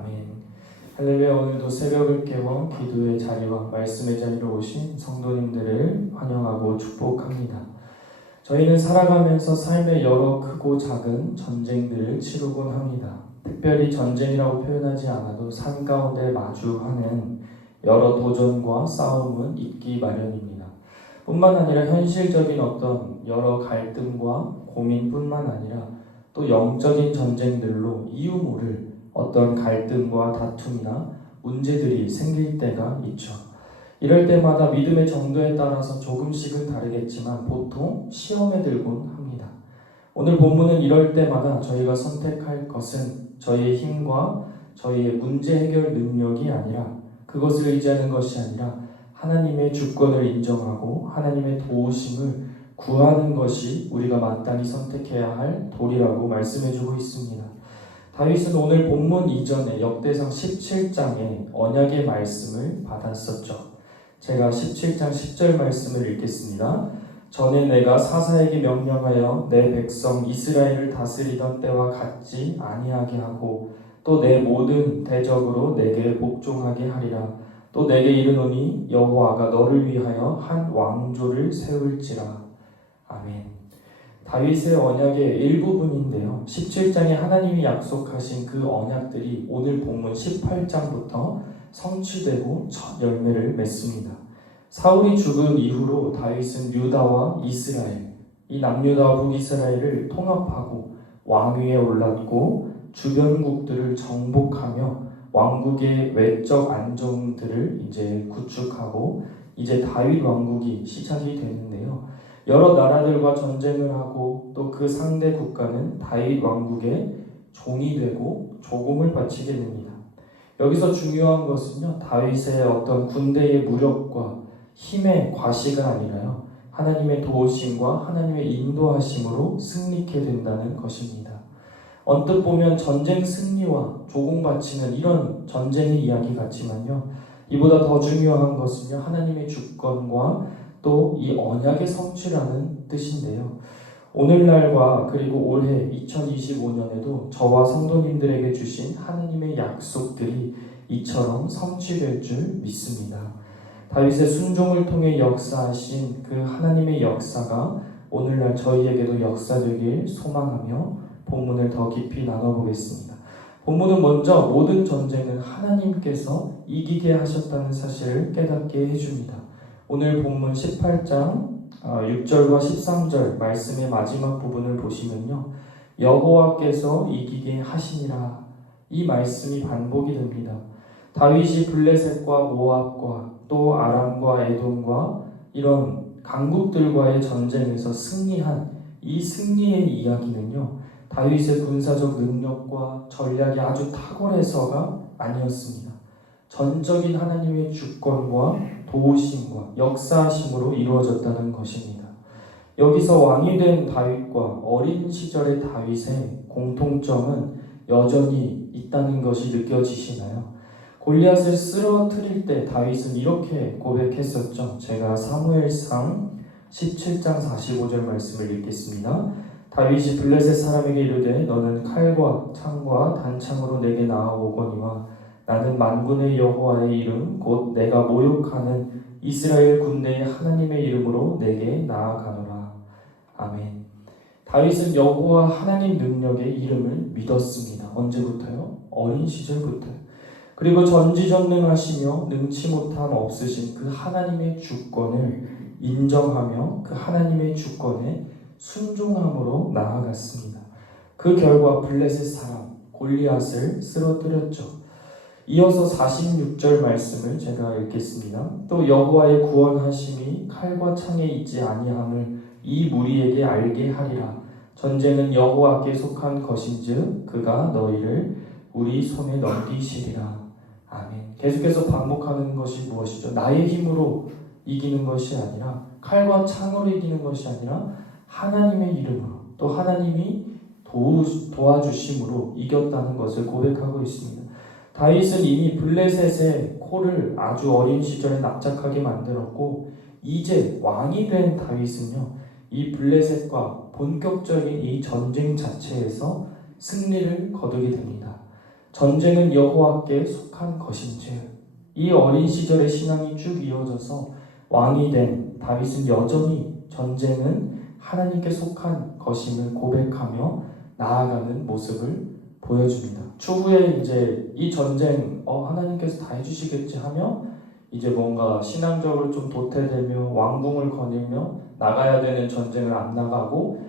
아멘. 할렐루야. 오늘도 새벽을 깨워 기도의 자리와 말씀의 자리로 오신 성도님들을 환영하고 축복합니다. 저희는 살아가면서 삶의 여러 크고 작은 전쟁들을 치르곤 합니다. 특별히 전쟁이라고 표현하지 않아도 삶 가운데 마주하는 여러 도전과 싸움은 있기 마련입니다. 뿐만 아니라 현실적인 어떤 여러 갈등과 고민뿐만 아니라 또 영적인 전쟁들로 이유 모를 어떤 갈등과 다툼이나 문제들이 생길 때가 있죠. 이럴 때마다 믿음의 정도에 따라서 조금씩은 다르겠지만 보통 시험에 들곤 합니다. 오늘 본문은 이럴 때마다 저희가 선택할 것은 저희의 힘과 저희의 문제 해결 능력이 아니라, 그것을 의지하는 것이 아니라 하나님의 주권을 인정하고 하나님의 도우심을 구하는 것이 우리가 마땅히 선택해야 할 도리라고 말씀해주고 있습니다. 다윗은 오늘 본문 이전에 역대상 17장에 언약의 말씀을 받았었죠. 제가 17장 10절 말씀을 읽겠습니다. 전에 내가 사사에게 명령하여 내 백성 이스라엘을 다스리던 때와 같지 아니하게 하고 또 내 모든 대적으로 내게 복종하게 하리라. 또 내게 이르노니 여호와가 너를 위하여 한 왕조를 세울지라. 아멘. 다윗의 언약의 일부분인데요. 17장에 하나님이 약속하신 그 언약들이 오늘 본문 18장부터 성취되고 첫 열매를 맺습니다. 사울이 죽은 이후로 다윗은 유다와 이스라엘, 이 남유다와 북이스라엘을 통합하고 왕위에 올랐고 주변국들을 정복하며 왕국의 외적 안정들을 이제 구축하고 이제 다윗 왕국이 시작이 되는데요. 여러 나라들과 전쟁을 하고 또 그 상대 국가는 다윗 왕국의 종이 되고 조공을 바치게 됩니다. 여기서 중요한 것은요, 다윗의 어떤 군대의 무력과 힘의 과시가 아니라요, 하나님의 도우심과 하나님의 인도하심으로 승리케 된다는 것입니다. 언뜻 보면 전쟁 승리와 조공 바치는 이런 전쟁의 이야기 같지만요, 이보다 더 중요한 것은요, 하나님의 주권과 또 이 언약의 성취라는 뜻인데요. 오늘날과 그리고 올해 2025년에도 저와 성도님들에게 주신 하나님의 약속들이 이처럼 성취될 줄 믿습니다. 다윗의 순종을 통해 역사하신 그 하나님의 역사가 오늘날 저희에게도 역사되길 소망하며 본문을 더 깊이 나눠보겠습니다. 본문은 먼저 모든 전쟁은 하나님께서 이기게 하셨다는 사실을 깨닫게 해줍니다. 오늘 본문 18장 6절과 13절 말씀의 마지막 부분을 보시면요, 여호와께서 이기게 하시니라, 이 말씀이 반복이 됩니다. 다윗이 블레셋과 모압과 또 아람과 에돔과 이런 강국들과의 전쟁에서 승리한 이 승리의 이야기는요, 다윗의 군사적 능력과 전략이 아주 탁월해서가 아니었습니다. 전적인 하나님의 주권과 도우심과 역사하심으로 이루어졌다는 것입니다. 여기서 왕이 된 다윗과 어린 시절의 다윗의 공통점은 여전히 있다는 것이 느껴지시나요? 골리앗을 쓰러뜨릴 때 다윗은 이렇게 고백했었죠. 제가 사무엘상 17장 45절 말씀을 읽겠습니다. 다윗이 블레셋 사람에게 이르되 너는 칼과 창과 단창으로 내게 나아오거니와 나는 만군의 여호와의 이름 곧 내가 모욕하는 이스라엘 군대의 하나님의 이름으로 내게 나아가노라. 아멘. 다윗은 여호와 하나님 능력의 이름을 믿었습니다. 언제부터요? 어린 시절부터요. 그리고 전지전능하시며 능치 못함 없으신 그 하나님의 주권을 인정하며 그 하나님의 주권에 순종함으로 나아갔습니다. 그 결과 블레셋 사람 골리앗을 쓰러뜨렸죠. 이어서 46절 말씀을 제가 읽겠습니다. 또 여호와의 구원하심이 칼과 창에 있지 아니함을 이 무리에게 알게 하리라. 전쟁은 여호와께 속한 것인즉 그가 너희를 우리 손에 넘기시리라. 아멘. 계속해서 반복하는 것이 무엇이죠? 나의 힘으로 이기는 것이 아니라, 칼과 창으로 이기는 것이 아니라 하나님의 이름으로, 또 하나님이 도와주심으로 이겼다는 것을 고백하고 있습니다. 다윗은 이미 블레셋의 코를 아주 어린 시절에 납작하게 만들었고, 이제 왕이 된 다윗은요, 이 블레셋과 본격적인 이 전쟁 자체에서 승리를 거두게 됩니다. 전쟁은 여호와께 속한 것인즉. 이 어린 시절의 신앙이 쭉 이어져서 왕이 된 다윗은 여전히 전쟁은 하나님께 속한 것임을 고백하며 나아가는 모습을 보여줍니다. 추후에 이제 이 전쟁 하나님께서 다 해주시겠지 하며 이제 뭔가 신앙적으로 좀 도태되며 왕궁을 거닐며 나가야 되는 전쟁을 안 나가고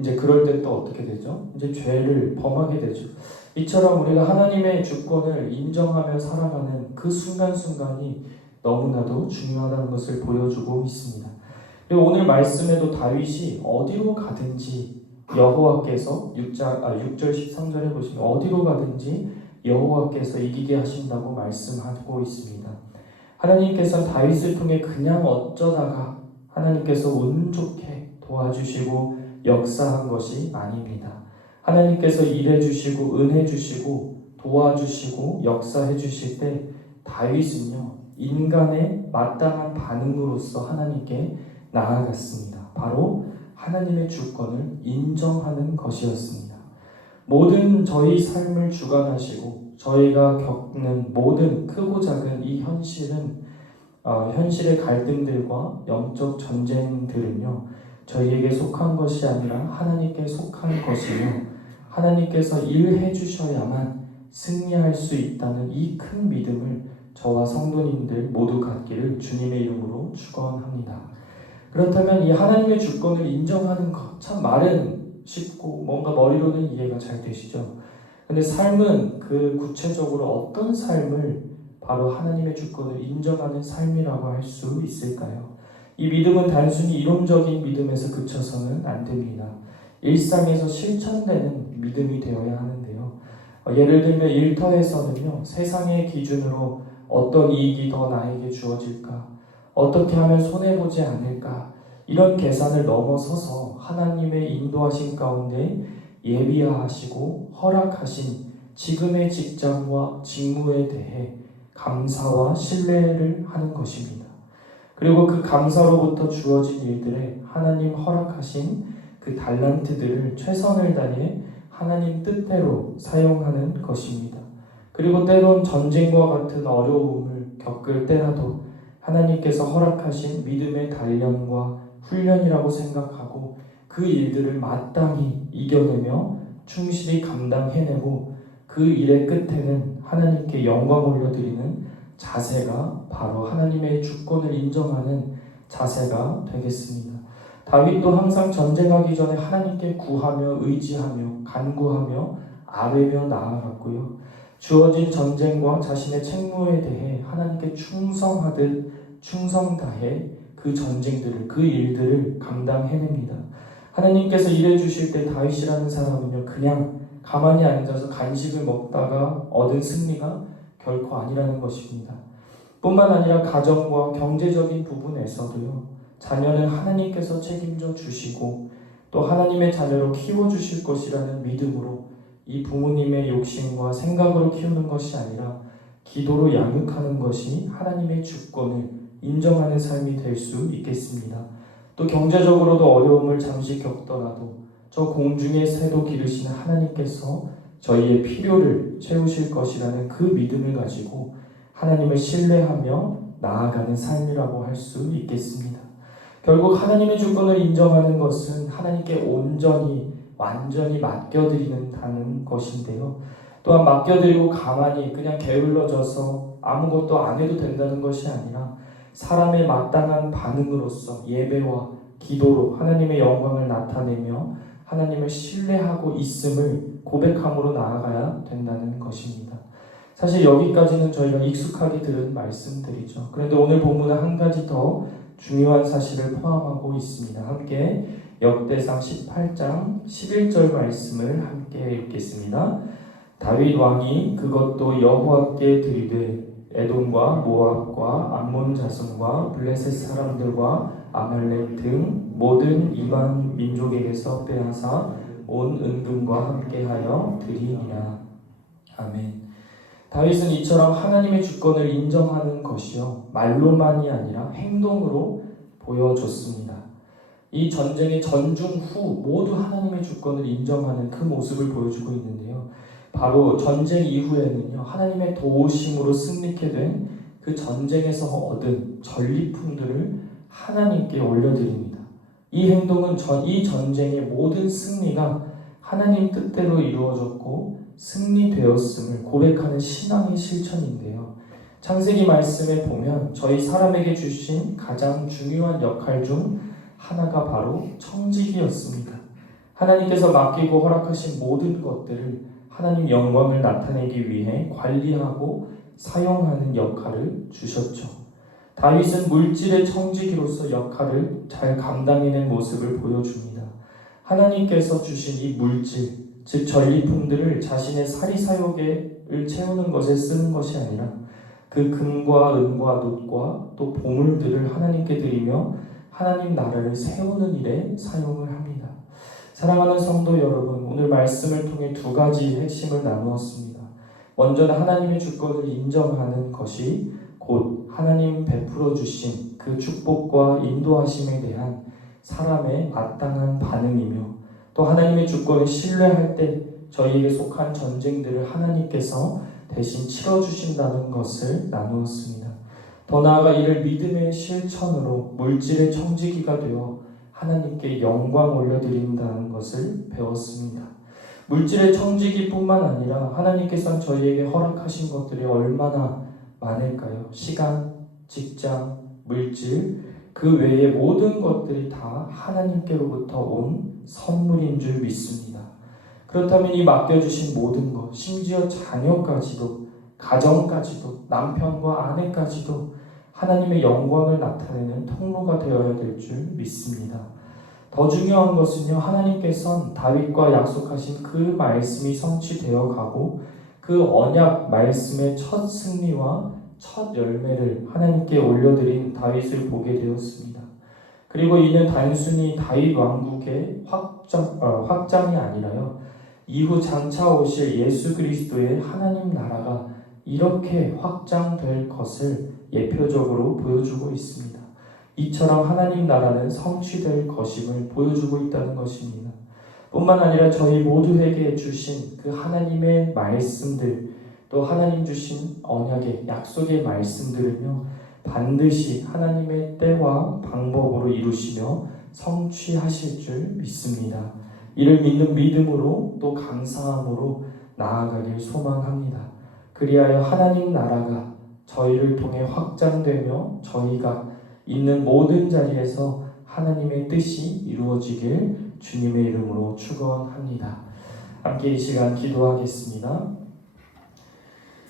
이제 그럴 때 또 어떻게 되죠? 이제 죄를 범하게 되죠. 이처럼 우리가 하나님의 주권을 인정하며 살아가는 그 순간순간이 너무나도 중요하다는 것을 보여주고 있습니다. 그리고 오늘 말씀에도 다윗이 어디로 가든지 여호와께서 6절 13절에 보시면 어디로 가든지 여호와께서 이기게 하신다고 말씀하고 있습니다. 하나님께서 다윗을 통해 그냥 어쩌다가 하나님께서 운 좋게 도와주시고 역사한 것이 아닙니다. 하나님께서 일해주시고 은혜주시고 도와주시고 역사해주실 때 다윗은요 인간의 마땅한 반응으로서 하나님께 나아갔습니다. 바로 하나님의 주권을 인정하는 것이었습니다. 모든 저희 삶을 주관하시고 저희가 겪는 모든 크고 작은 이 현실의 갈등들과 영적 전쟁들은요 저희에게 속한 것이 아니라 하나님께 속한 것이며 하나님께서 일해 주셔야만 승리할 수 있다는 이 큰 믿음을 저와 성도님들 모두 갖기를 주님의 이름으로 축원합니다. 그렇다면 이 하나님의 주권을 인정하는 것, 참 말은 쉽고 뭔가 머리로는 이해가 잘 되시죠? 근데 삶은 그 구체적으로 어떤 삶을 바로 하나님의 주권을 인정하는 삶이라고 할 수 있을까요? 이 믿음은 단순히 이론적인 믿음에서 그쳐서는 안 됩니다. 일상에서 실천되는 믿음이 되어야 하는데요. 예를 들면 일터에서는요, 세상의 기준으로 어떤 이익이 더 나에게 주어질까? 어떻게 하면 손해보지 않을까? 이런 계산을 넘어서서 하나님의 인도하신 가운데 예비하시고 허락하신 지금의 직장과 직무에 대해 감사와 신뢰를 하는 것입니다. 그리고 그 감사로부터 주어진 일들에 하나님 허락하신 그 달란트들을 최선을 다해 하나님 뜻대로 사용하는 것입니다. 그리고 때론 전쟁과 같은 어려움을 겪을 때라도 하나님께서 허락하신 믿음의 단련과 훈련이라고 생각하고 그 일들을 마땅히 이겨내며 충실히 감당해내고 그 일의 끝에는 하나님께 영광 올려드리는 자세가 바로 하나님의 주권을 인정하는 자세가 되겠습니다. 다윗도 항상 전쟁하기 전에 하나님께 구하며 의지하며 간구하며 아뢰며 나아갔고요. 주어진 전쟁과 자신의 책무에 대해 하나님께 충성하듯 충성 다해 그 전쟁들을 그 일들을 감당해냅니다. 하나님께서 일해주실 때 다윗이라는 사람은요 그냥 가만히 앉아서 간식을 먹다가 얻은 승리가 결코 아니라는 것입니다. 뿐만 아니라 가정과 경제적인 부분에서도요 자녀는 하나님께서 책임져 주시고 또 하나님의 자녀로 키워주실 것이라는 믿음으로 이 부모님의 욕심과 생각으로 키우는 것이 아니라 기도로 양육하는 것이 하나님의 주권을 인정하는 삶이 될 수 있겠습니다. 또 경제적으로도 어려움을 잠시 겪더라도 저 공중의 새도 기르시는 하나님께서 저희의 필요를 채우실 것이라는 그 믿음을 가지고 하나님을 신뢰하며 나아가는 삶이라고 할 수 있겠습니다. 결국 하나님의 주권을 인정하는 것은 하나님께 온전히 완전히 맡겨드리는 것인데요. 또한 맡겨드리고 가만히 그냥 게을러져서 아무것도 안 해도 된다는 것이 아니라 사람의 마땅한 반응으로서 예배와 기도로 하나님의 영광을 나타내며 하나님을 신뢰하고 있음을 고백함으로 나아가야 된다는 것입니다. 사실 여기까지는 저희가 익숙하게 들은 말씀들이죠. 그런데 오늘 본문은 한 가지 더 중요한 사실을 포함하고 있습니다. 함께 역대상 18장 11절 말씀을 함께 읽겠습니다. 다윗 왕이 그것도 여호와께 드리되 에돔과 모압과 암몬 자손과 블레셋 사람들과 아말렉 등 모든 이방 민족에게서 빼앗아 온 은금과 함께하여 드리니라. 아멘. 다윗은 이처럼 하나님의 주권을 인정하는 것이요 말로만이 아니라 행동으로 보여줬습니다. 이 전쟁의 전중 후 모두 하나님의 주권을 인정하는 그 모습을 보여주고 있는데요. 바로 전쟁 이후에는요, 하나님의 도우심으로 승리케 된 그 전쟁에서 얻은 전리품들을 하나님께 올려드립니다. 이 행동은 이 전쟁의 모든 승리가 하나님 뜻대로 이루어졌고 승리되었음을 고백하는 신앙의 실천인데요. 창세기 말씀에 보면 저희 사람에게 주신 가장 중요한 역할 중 하나가 바로 청지기였습니다. 하나님께서 맡기고 허락하신 모든 것들을 하나님 영광을 나타내기 위해 관리하고 사용하는 역할을 주셨죠. 다윗은 물질의 청지기로서 역할을 잘 감당해낸 모습을 보여줍니다. 하나님께서 주신 이 물질, 즉 전리품들을 자신의 사리사욕을 채우는 것에 쓰는 것이 아니라 그 금과 은과 놋과 또 보물들을 하나님께 드리며 하나님 나라를 세우는 일에 사용을 합니다. 사랑하는 성도 여러분, 오늘 말씀을 통해 두 가지 핵심을 나누었습니다. 먼저는 하나님의 주권을 인정하는 것이 곧 하나님 베풀어 주신 그 축복과 인도하심에 대한 사람의 마땅한 반응이며, 또 하나님의 주권을 신뢰할 때 저희에게 속한 전쟁들을 하나님께서 대신 치러주신다는 것을 나누었습니다. 더 나아가 이를 믿음의 실천으로 물질의 청지기가 되어 하나님께 영광 올려드린다는 것을 배웠습니다. 물질의 청지기뿐만 아니라 하나님께서는 저희에게 허락하신 것들이 얼마나 많을까요? 시간, 직장, 물질, 그 외의 모든 것들이 다 하나님께로부터 온 선물인 줄 믿습니다. 그렇다면 이 맡겨주신 모든 것, 심지어 자녀까지도, 가정까지도, 남편과 아내까지도 하나님의 영광을 나타내는 통로가 되어야 될 줄 믿습니다. 더 중요한 것은요, 하나님께서는 다윗과 약속하신 그 말씀이 성취되어 가고 그 언약 말씀의 첫 승리와 첫 열매를 하나님께 올려드린 다윗을 보게 되었습니다. 그리고 이는 단순히 다윗 왕국의 확장이 아니라요, 이후 장차 오실 예수 그리스도의 하나님 나라가 이렇게 확장될 것을 예표적으로 보여주고 있습니다. 이처럼 하나님 나라는 성취될 것임을 보여주고 있다는 것입니다. 뿐만 아니라 저희 모두에게 주신 그 하나님의 말씀들, 또 하나님 주신 언약의 약속의 말씀들은요, 반드시 하나님의 때와 방법으로 이루시며 성취하실 줄 믿습니다. 이를 믿는 믿음으로 또 감사함으로 나아가길 소망합니다. 그리하여 하나님 나라가 저희를 통해 확장되며 저희가 있는 모든 자리에서 하나님의 뜻이 이루어지길 주님의 이름으로 축원합니다. 함께 이 시간 기도하겠습니다.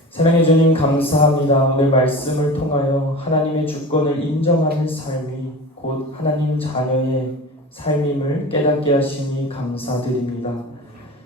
사랑해 주님, 감사합니다. 오늘 말씀을 통하여 하나님의 주권을 인정하는 삶이 곧 하나님 자녀의 삶임을 깨닫게 하시니 감사드립니다.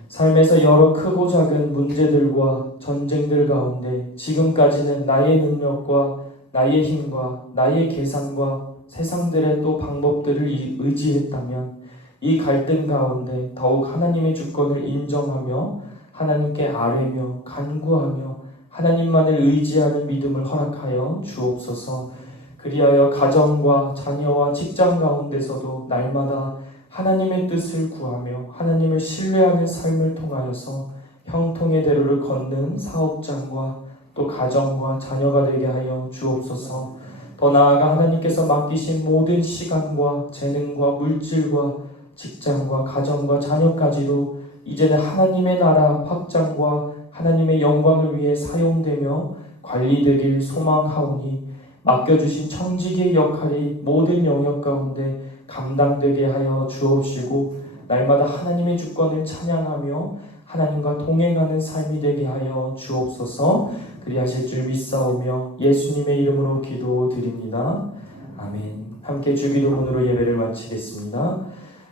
삶에서 여러 크고 작은 문제들과 전쟁들 가운데 지금까지는 나의 능력과 나의 힘과 나의 계산과 세상들의 또 방법들을 의지했다면 이 갈등 가운데 더욱 하나님의 주권을 인정하며 하나님께 아뢰며 간구하며 하나님만을 의지하는 믿음을 허락하여 주옵소서. 그리하여 가정과 자녀와 직장 가운데서도 날마다 하나님의 뜻을 구하며 하나님을 신뢰하는 삶을 통하여서 형통의 대로를 걷는 사업장과 또 가정과 자녀가 되게 하여 주옵소서. 더 나아가 하나님께서 맡기신 모든 시간과 재능과 물질과 직장과 가정과 자녀까지도 이제는 하나님의 나라 확장과 하나님의 영광을 위해 사용되며 관리되길 소망하오니 맡겨주신 청지기의 역할이 모든 영역 가운데 감당되게 하여 주옵시고 날마다 하나님의 주권을 찬양하며 하나님과 동행하는 삶이 되게 하여 주옵소서. 그리하실 줄 믿사오며 예수님의 이름으로 기도드립니다. 아멘. 함께 주기도문으로 예배를 마치겠습니다.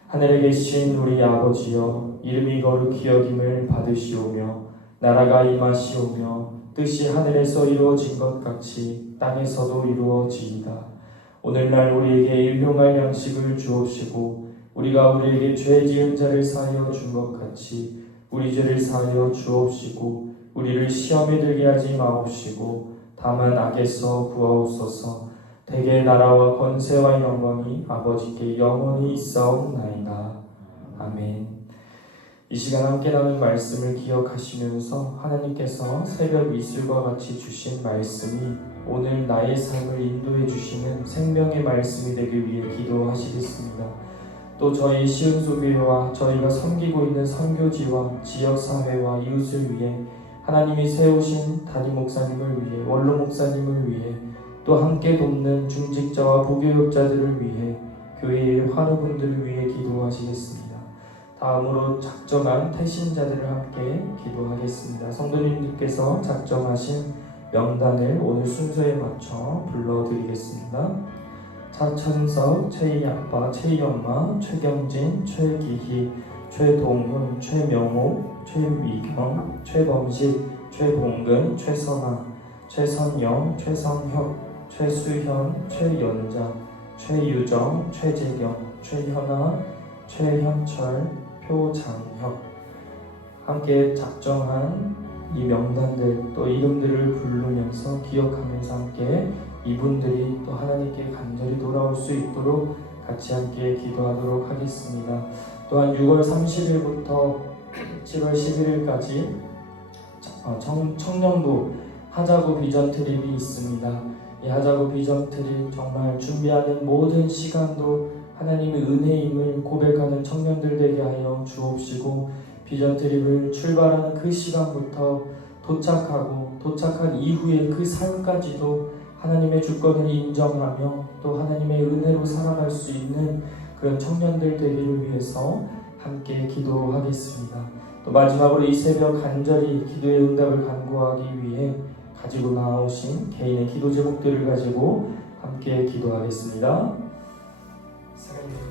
하늘에 계신 우리 아버지여, 이름이 거룩히 여김을 받으시오며 나라가 임하시오며 뜻이 하늘에서 이루어진 것 같이 땅에서도 이루어지이다. 오늘날 우리에게 일용할 양식을 주옵시고 우리가 우리에게 죄 지은 자를 사하여 준 것 같이 우리 죄를 사하여 주옵시고 우리를 시험에 들게 하지 마옵시고 다만 악에서 구하옵소서. 대개 나라와 권세와 영광이 아버지께 영원히 있사옵나이다. 아멘. 이 시간 함께 나눈 말씀을 기억하시면서 하나님께서 새벽 이슬과 같이 주신 말씀이 오늘 나의 삶을 인도해 주시는 생명의 말씀이 되기 위해 기도하시겠습니다. 또 저희 시은소교회와 저희가 섬기고 있는 선교지와 지역사회와 이웃을 위해 하나님이 세우신 담임 목사님을 위해 원로 목사님을 위해 또 함께 돕는 중직자와 부교육자들을 위해 교회의 환우분들을 위해 기도하시겠습니다. 다음으로 작정한 태신자들을 함께 기도하겠습니다. 성도님들께서 작정하신 명단을 오늘 순서에 맞춰 불러드리겠습니다. 차천석, 최희 아빠, 최희 엄마, 최경진, 최기희, 최동훈, 최명호, 최미경, 최범식, 최봉근, 최선아, 최선영, 최성혁, 최수현, 최연자, 최유정, 최재경, 최현아, 최현철, 표장혁. 함께 작정한 이 명단들 또 이름들을 부르면서 기억하면서 함께 이분들이 또 하나님께 간절히 돌아올 수 있도록 같이 함께 기도하도록 하겠습니다. 또한 6월 30일부터 7월 11일까지 청년부 하자구 비전 트립이 있습니다. 이 하자구 비전 트립 정말 준비하는 모든 시간도 하나님의 은혜임을 고백하는 청년들 되게 하여 주옵시고, 비전 트립을 출발하는 그 시간부터 도착한 이후의 그 삶까지도 하나님의 주권을 인정하며 또 하나님의 은혜로 살아갈 수 있는 그런 청년들 되기를 위해서 함께 기도하겠습니다. 또 마지막으로 이 새벽 간절히 기도의 응답을 간구하기 위해 가지고 나오신 개인의 기도 제목들을 가지고 함께 기도하겠습니다. 사랑합니다.